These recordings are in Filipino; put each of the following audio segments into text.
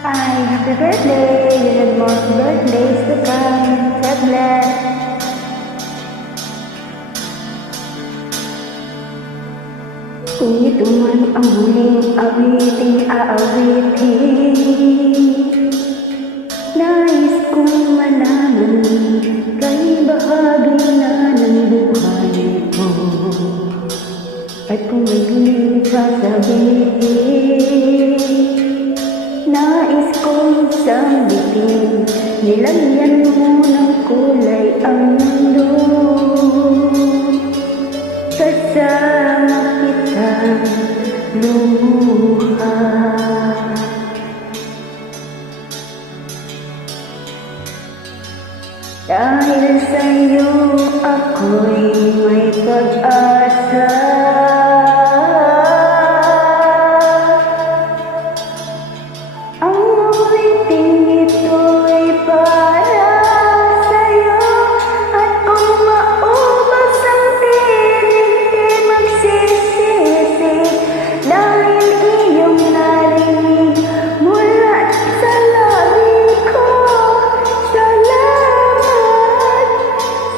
Ay, happy birthday! You had more birthdays to come. God bless. Kung ito man ang huling awiting aawitin, nais kong malaman kay bahagi na ng buhay ko. At kung may huling sasabihin, nais kong sambitin, nilagyan mo ng kulay ang mundo. Kasama kitang lumuha. Dahil sa'yo ako'y may pag-asa. Ang awiting ito'y para sa'yo. At kung maubos ang tinig, di magsisisi. Dahil iyong narinig mula sa labi ko. Salamat,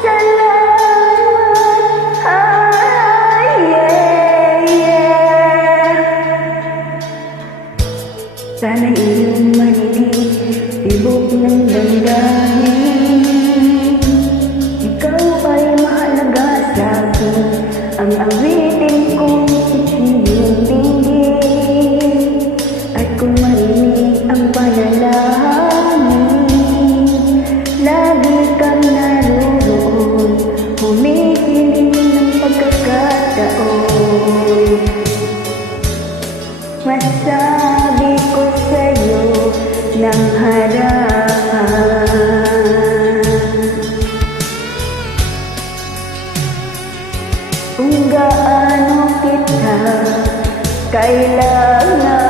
salamat, yeah, yeah. Sana iyong marinig, tibok ng damdamin. Ikaw ay mahalaga sa'kin, ang awitin kong iyong dinggin. At kung marinig ang panalangin, lagi kang naroon, humihiling ng pagkakataon. Masabi ko sa'yo ng harapan, kung gaano kita kailangan.